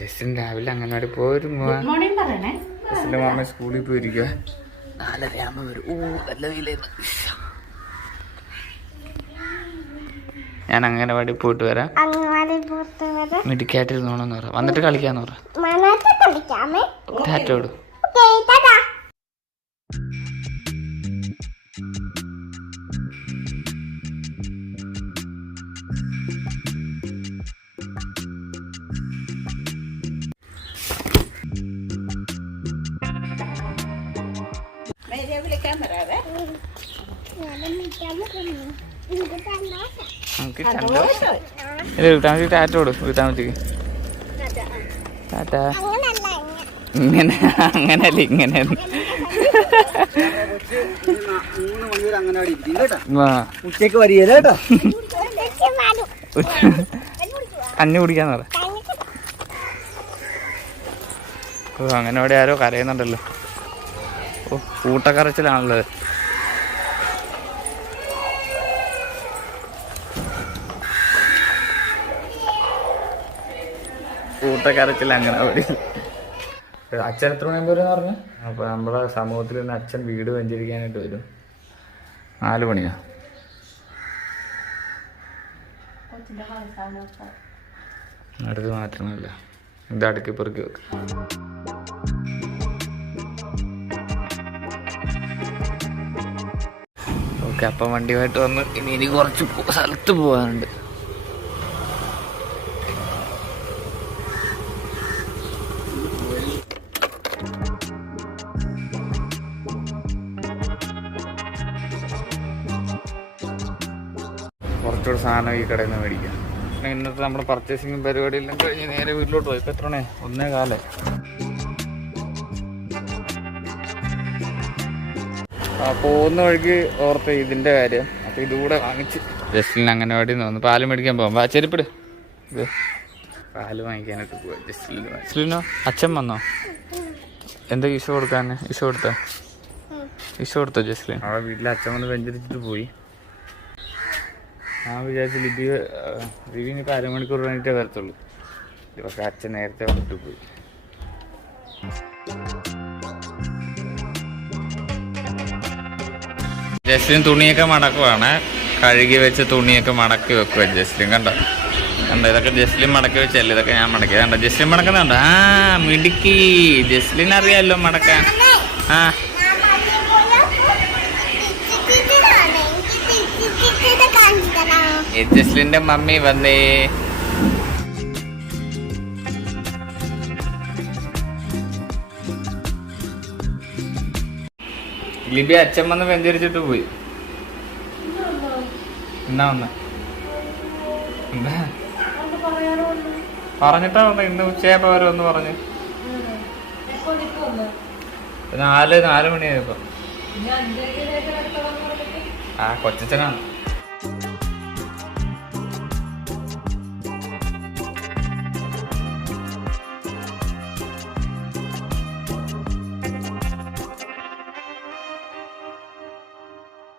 Justin രാവിലെ അങ്ങനവാടി പോരും. ജസ്റ്റിന്റെ mama സ്കൂളിൽ പോയിരിക്കുക. 4:30 വരും. നല്ല വെയിലായിരുന്നു. ഞാൻ അങ്ങനവാടി പോയിട്ട് വരാം. മിടിക്കായിട്ടിരുന്നോണെന്ന് പറ. വന്നിട്ട് കളിക്കാന്ന് പറ. ടാറ്റോട്. ടാറ്റോട് വീട്ടാമത്തേക്ക്. ടാറ്റ. ഇങ്ങനെ അങ്ങനല്ല ഇങ്ങനെ. ഉച്ചക്ക് വരികയില്ല കേട്ടോ. കഞ്ഞി കുടിക്കാന്ന് പറ. അങ്ങനെ അവിടെ ആരോ കരയുന്നുണ്ടല്ലോ. കൂട്ടക്കരച്ചിലാണുള്ളത്. കൂട്ടക്കരച്ചിൽ അങ്ങനെ അവിടെ. അച്ഛൻ എത്ര മണി വരും എന്ന് പറഞ്ഞു? അപ്പൊ നമ്മുടെ സമൂഹത്തിൽ നിന്ന് അച്ഛൻ വീട് വെഞ്ചരിക്കാനായിട്ട് വരും. 4 മണിയാ. അടുത്ത് മാറ്റണമല്ല. ഇത് അടുക്കി പെറുക്കി വെക്കും. ഓക്കെ, അപ്പം വണ്ടിയുമായിട്ട് വന്ന് ഇനി കുറച്ച് സ്ഥലത്ത് പോകാനുണ്ട്. കുറച്ചുകൂടെ സാധനം ഈ കടയിൽ നിന്ന് മേടിക്കാം. ഇന്നത്തെ നമ്മുടെ പർച്ചേസിങ് പരിപാടിയെല്ലാം കഴിഞ്ഞ് നേരെ വീട്ടിലോട്ട് പോയി. ഇപ്പം എത്ര മണി? 1:15. പോകുന്ന വഴിക്ക് ഓർത്ത് ഇതിൻ്റെ കാര്യം. അപ്പം ഇതുകൂടെ വാങ്ങിച്ച് ജസ്റ്റിന് അങ്ങനവാടി നിന്ന് വന്ന് പാല് മേടിക്കാൻ പോകാം. ചെരുപ്പിട്. ഇത് പാല് വാങ്ങിക്കാനായിട്ട് പോവാ ജസ്റ്റിന്. ജസ്റ്റിനോ അച്ഛൻ വന്നോ? എന്താ ഈശോ കൊടുക്കാൻ? ഈശോ കൊടുത്തോ ജസ്റ്റിൻ? അവിടെ വീട്ടിലെ അച്ഛൻ വന്ന് വെഞ്ചരിച്ചിട്ട് പോയി. ഞാൻ വിചാരിച്ചു ലിബിന് ഇപ്പം 1/2 മണിക്കൂർ കഴിഞ്ഞിട്ടേ വരത്തുള്ളൂ. പക്ഷെ അച്ഛൻ നേരത്തെ വന്നിട്ട് പോയി. ജസ്റ്റിൻ തുണിയൊക്കെ മടക്കുവാണ്. കഴുകി വെച്ച് തുണിയൊക്കെ മടക്കി വെക്കുക ജസ്റ്റിൻ. കണ്ടോ ഇതൊക്കെ ജസ്റ്റിൻ മടക്കി വെച്ചല്ലേ. ഇതൊക്കെ ഞാൻ മടക്കി. കണ്ടോ ജസ്റ്റിൻ മടക്കുന്നുണ്ടോ? മിടുക്കി. ജസ്റ്റിൻ അറിയാമല്ലോ മടക്കാൻ. ജസ്ലിന്റെ മമ്മി വന്നേ. ലിബി അച്ഛൻ വന്ന് വെഞ്ചരിച്ചിട്ട് പോയി. എന്നാ വന്ന? എന്താ പറഞ്ഞിട്ടാ വന്ന? ഇന്ന് ഉച്ചയായപ്പോ അവരൊന്ന് പറഞ്ഞു. 4 മണിയായപ്പോ. കൊച്ചച്ഛനാണ്.